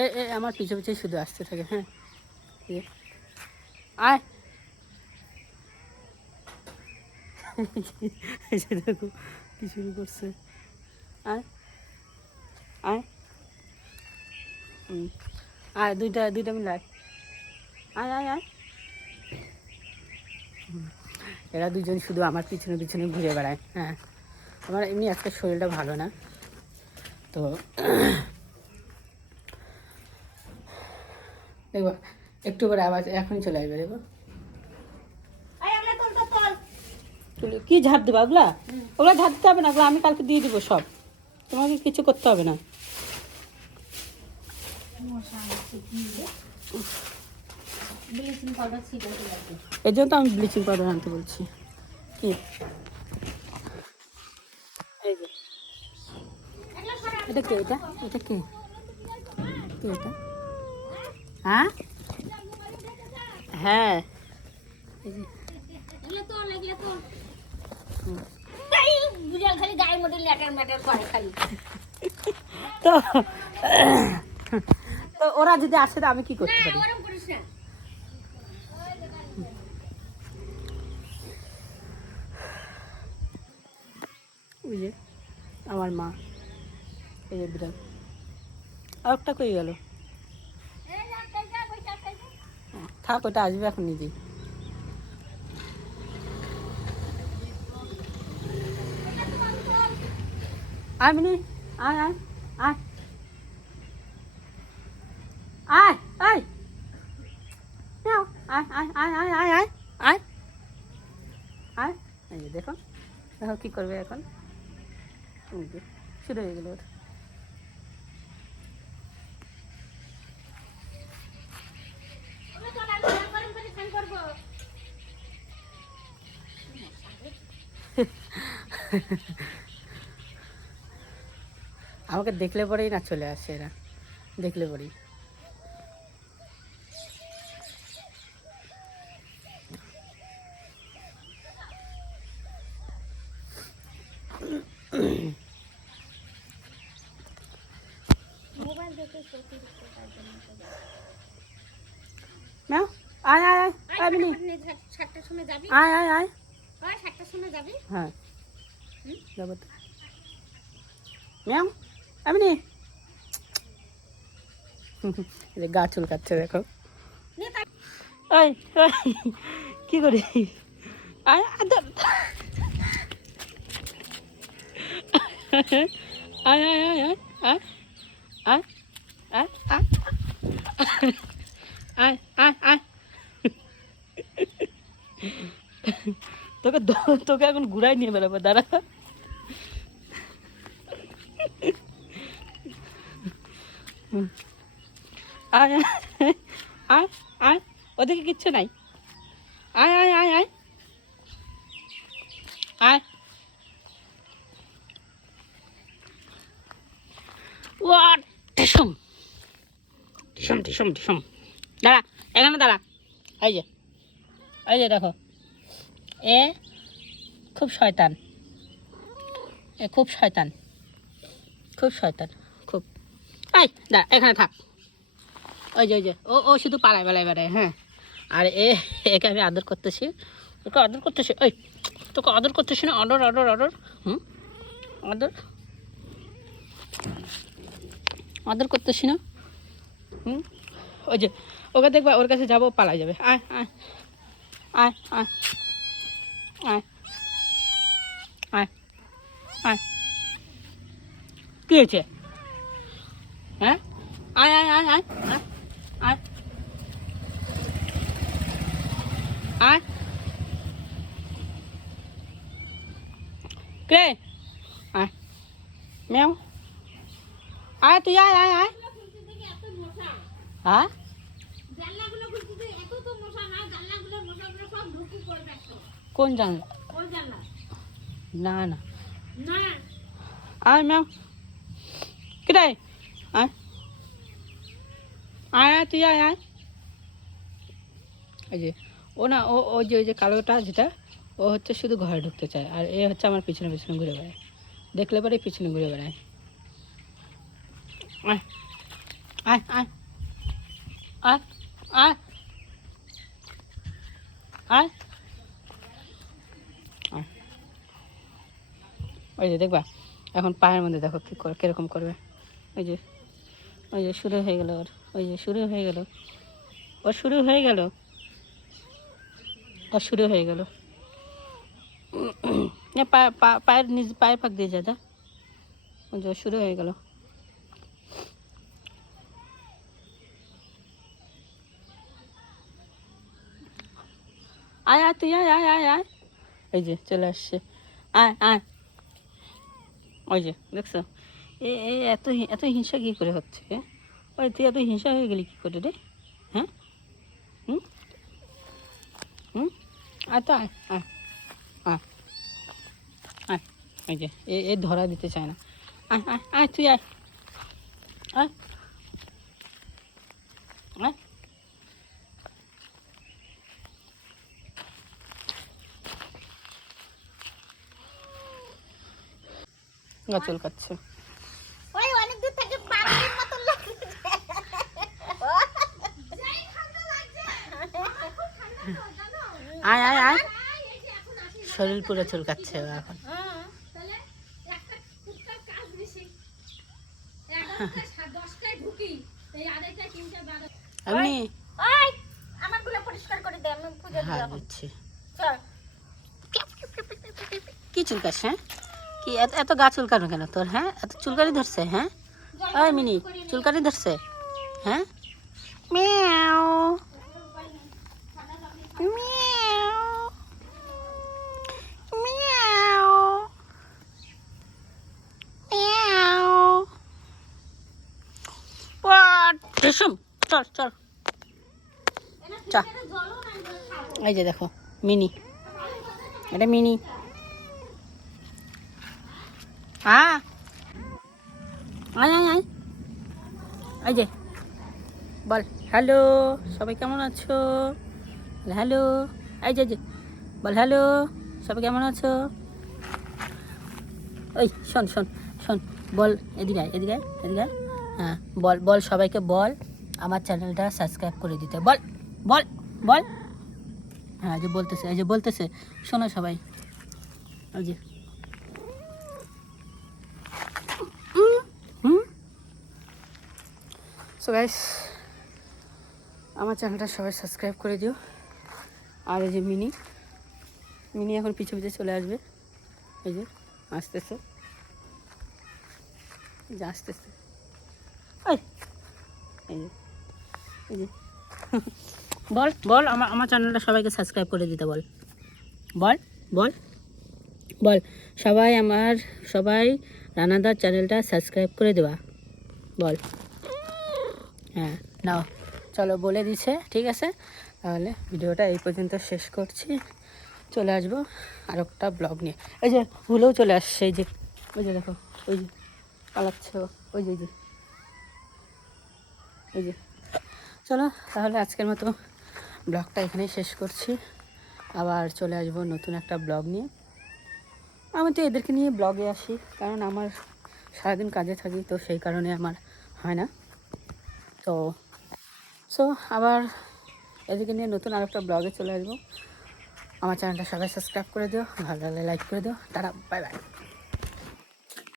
এ এ আমার পিছু পিছু শুধু আসতে থাকে। হ্যাঁ আয় দেখো কি শুরু করছে। আয় আয় আয় দুইটা মিলে আয় আয় আয় আয়। এরা দুজন শুধু আমার পিছনে পিছনে ঘুরে বেড়ায়। হ্যাঁ আমার এমনি আজকে শরীরটা ভালো না তো দেখবো একটু করে আবার এখনই চলে আসবে। দেখো কি ঝাড় দেবো ওগুলা? ওগুলা ঝাড় দিতে হবে না, ওগুলো আমি কালকে দিয়ে দিব সব, তোমাকে কিছু করতে হবে না। এই জন্য তো আমি ব্লিচিং পাউডার আনতে বলছি। কি এই যে এটা কে? এটা কে এটা? হ্যাঁ হ্যাঁ এই যে তো তো ওরা যদি আসে তো আমি কি করতে পারি? ওই যে আমার মা, এই যে বিড়াল আর একটা কই গেল? থাক ওটা আসবে এখন নিজেই। আয় মিনি আয় আয় আয় আয় আয় আয় আয় আয় আয় আয় আয় আয় আয়। এই যে দেখো দেখো কী করবে এখন, শুরু হয়ে গেল ওর। আমাকে দেখলে পরেই না চলে আসে এরা, দেখলে পরেই। ম্যাও আয় আয় আয় আয় মিনি আয় আয় আয় হ্যাঁ যাবো তো। ম্যাও আয় মিনি গা চুলকাচ্ছে দেখো। ওই কি করি? আয় আয় আয় আয় আয় আয় আয় আয় আয় আয় আয়। তোকে তোকে এখন ঘুরাই নিয়ে বেরোবো, দাঁড়া। আয় আয় আয় ওদিকে কিচ্ছু নাই। আয় আয় আয় আয় আয় টিসম টিসম টিসম টিসম। দাঁড়া এখানে দাঁড়া। এই যে দেখো এ খুব শয়তান, এ খুব শয়তান খুব শয়তান খুব। এই দাঁড়া এখানে থাক। ওই যে ও শুধু পাড়ায় বেলায় বেড়ায়। হ্যাঁ আর একে আমি আদর করতেছি, ওকে আদর করতেছি। ওই তোকে আদর করতেছি না? অর্ডার অর্ডার অর্ডার আদর আদর করতেছি না? ওই যে ওকে দেখবা, ওর কাছে যাবো পালাই যাবে। আয় আয় আয় আয় আয় আয় আয়। কী হয়েছে? হ্যাঁ আয় আয় আয় আয় আয় আয় আয়। কে? আয় ম্যাও আয় তুই আয় আয় আয়। হ্যাঁ কোন জানলা? না না আয় ম্যাও কে? আয় আয় আয় তুই আয় আয়। এই যে ও না ও ওই যে কালোটা যেটা, ও হচ্ছে শুধু ঘরে ঢুকতে চায়, আর এ হচ্ছে আমার পিছনে পিছনে ঘুরে বেড়ায়, দেখলে পরে পিছনে ঘুরে বেড়ায়। আয় আয় আয় আয় আয় আয় আয়। ওই যে দেখবা এখন পায়ের মধ্যে দেখো কী করে কীরকম করবে। ওই যে ওই যে শুরু হয়ে গেল ওর, ওই যে শুরু হয়ে গেল ওর, শুরু হয়ে গেল ওর, শুরু হয়ে গেল। পায়ের নিজ পায়ের ফাঁক দিয়ে যায়, ওই যে শুরু হয়ে গেল। আয় আয় তুই আয় আয় আয় আয়। এই যে চলে আসছে, আয় আয়। ওই যে দেখছো, এ এত এত হিংসা কী করে হচ্ছে? ওই তুই এত হিংসা হয়ে গেলি কী করে রে? হ্যাঁ, হুম হুম, আয় তো আয় আয় আয় আয়। এই যে এ ধরা দিতে চায় না। আয় আয় আয় তুই আয় আয় আয়। গা চুলকাচ্ছে। ওই অনেক দূর থেকে পাগলের মতো লাগছে। আয় আয় আয়, শরীর পুরো চুলকাচ্ছে ও এখন। এমনি ওই আমারগুলো পরিষ্কার করে দে, আমি পূজা হ্যাঁ দিব। দিচ্ছি। চল। কি চুলকাস? হ্যাঁ, কি এত এত গা চুলকানো কেন তোর? হ্যাঁ, এত চুলকানি ধরছে? হ্যাঁ, ওই মিনি চুলকানি ধরছে? হ্যাঁ, মিয়াও মিয়াও মিয়াও মিয়াও। ঢেসুম, চল চল চল। এই যে দেখো মিনি, এটা মিনি। হ্যাঁ, আয় আয় আয়। এই যে বল হ্যালো, সবাই কেমন আছো? হ্যালো, এই যে বল হ্যালো, সবাই কেমন আছো? ওই শোন শোন শোন, বল এদিকে আয়, এদিকে আয়, এদিকে আয়। হ্যাঁ বল বল, সবাইকে বল আমার চ্যানেলটা সাবস্ক্রাইব করে দিতে। বল বল বল। হ্যাঁ যে বলতেছে, এই যে বলতেছে, শোনো সবাই। ওই যে হুম। সো গাইস, আমার চ্যানেলটা সবাই সাবস্ক্রাইব করে দিও। আর এই যে মিনি, মিনি এখন পিছু পিছু চলে আসবে। এই যে আসতেছে, এই যে আসতেছে। এই এই যে এই যে বল বল আমার চ্যানেলটা সবাইকে সাবস্ক্রাইব করে দিতে বল। বল বল বল সবাই রানাদার চ্যানেলটা সাবস্ক্রাইব করে দেওয়া। বল হ্যাঁ নাও, চলো বলে দিছে, ঠিক আছে। তাহলে ভিডিওটা এই পর্যন্ত শেষ করছি। চলে আসবো আর একটা ব্লগ নিয়ে। এই যে ভুলেও চলে আসছে, এই যে ওই যে দেখো, ওই যে পালাচ্ছে ও, ওই যে ওই যে। চলো তাহলে আজকের মতো ব্লগটা এখানেই শেষ করছি। আবার চলে আসবো নতুন একটা ব্লগ নিয়ে। আমি তো এদেরকে নিয়ে ব্লগে আসি, কারণ আমার সারাদিন কাজে থাকি, তো সেই কারণে আমার হয় না। তো আবার এদেরকে নিয়ে নতুন আর একটা ব্লগে চলে আসবো। আমার চ্যানেলটা সবাই সাবস্ক্রাইব করে দিও, ভালো লাগলে লাইক করে দিও। Tata, bye bye.